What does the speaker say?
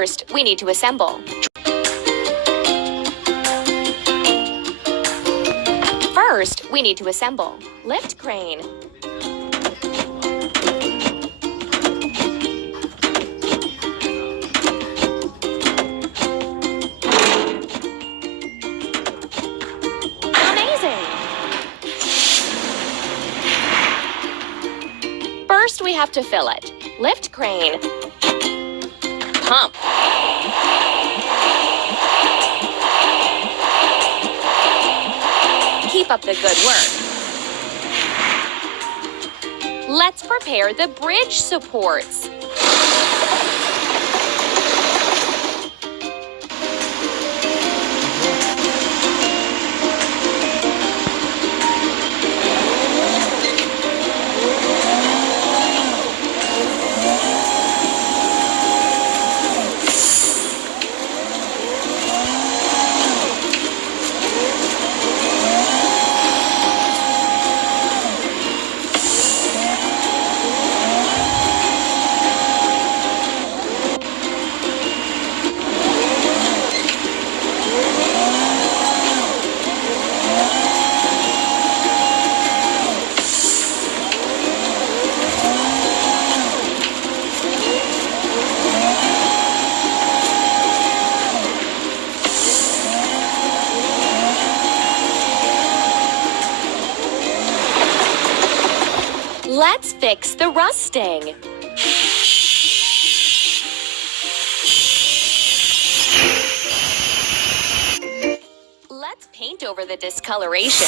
First, we need to assemble. First, we need to assemble. Lift crane. Amazing! First, we have to fill it. Lift crane. Pump. Keep up the good work. Let's prepare the bridge supports. Let's fix the rusting. Let's paint over the discoloration.